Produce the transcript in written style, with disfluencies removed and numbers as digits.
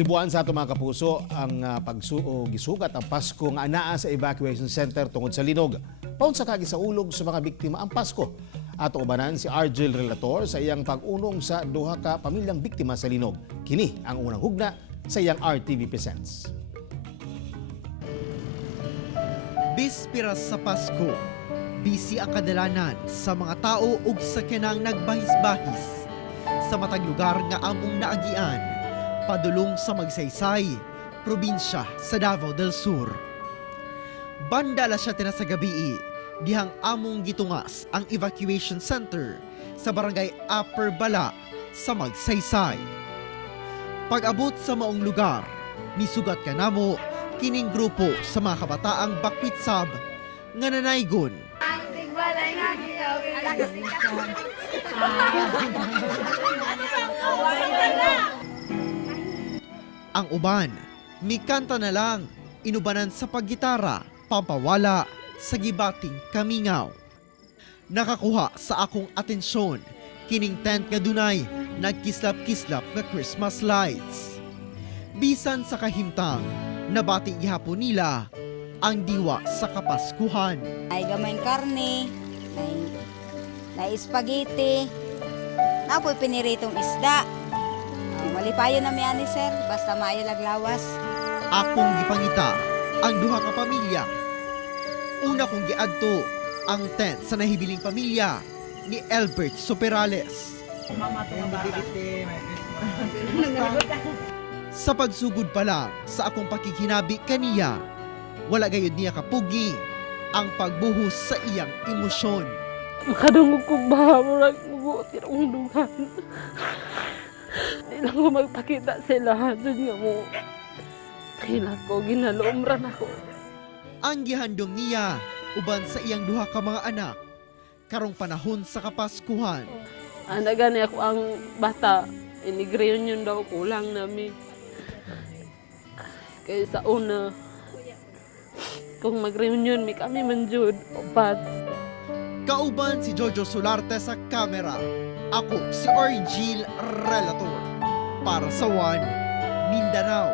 Libuan sa ato mga kapuso ang gisugat ang Pasko nga anaa sa evacuation center tungod sa linog. Paunsa kagi sa ulog sa mga biktima ang Pasko. Ato ubanan si Argel Relator sa iyang pag-unong sa duha ka pamilyang biktima sa linog. Kini ang unang hugna sa iyang RTV Presents. Bispiras sa Pasko, busy ang kadalanan sa mga tao ug sa kanang nagbahis-bahis sa matag lugar nga among naagian padulong sa Magsaysay, probinsya sa Davao del Sur. Banda alas 7 na sa gabi, dihang among gitungas ang evacuation center sa barangay Upper Bala sa Magsaysay. Pag-abot sa maong lugar, nisugat kanamo kining grupo sa mga kabataang bakwitsab nga nanaygon. Ang uban, mikanta na lang, inubanan sa paggitara, pampawala sa gibating kamingaw. Nakakuha sa akong atensyon, kining tent nga dunay, nagkislap-kislap nga Christmas lights. Bisan sa kahimtang, nabati gihapon nila ang diwa sa Kapaskuhan. Ay gamayng karne, na spaghetti, napoy piniritong isda. Malipayo na mi ani sir, basta maayo laglawas. Akong gipangita ang duha ka pamilya. Una kong giadto ang tent sa nahibiling pamilya ni Albert Superales. Sa pagsugod pa lang sa akong pakikinabi kaniya, wala gayud niya kapugi ang pagbuhos sa iyang emosyon. Makadungog kong baha mo lang mubuot ang dungan. Di lang ko magpakita sila. Doon nga mo. Kailan ko, ginalumran ako. Ang gihandom niya, uban sa iyang duha ka mga anak, karong panahon sa Kapaskuhan. Gani ako ang bata. Inigreunion daw kulang namin. Kaya sa una, kung mag-reunion, may kami manjud. Opat. Kauban si Jojo Solarte sa kamera. Ako si Argel Relator para sa One Mindanao.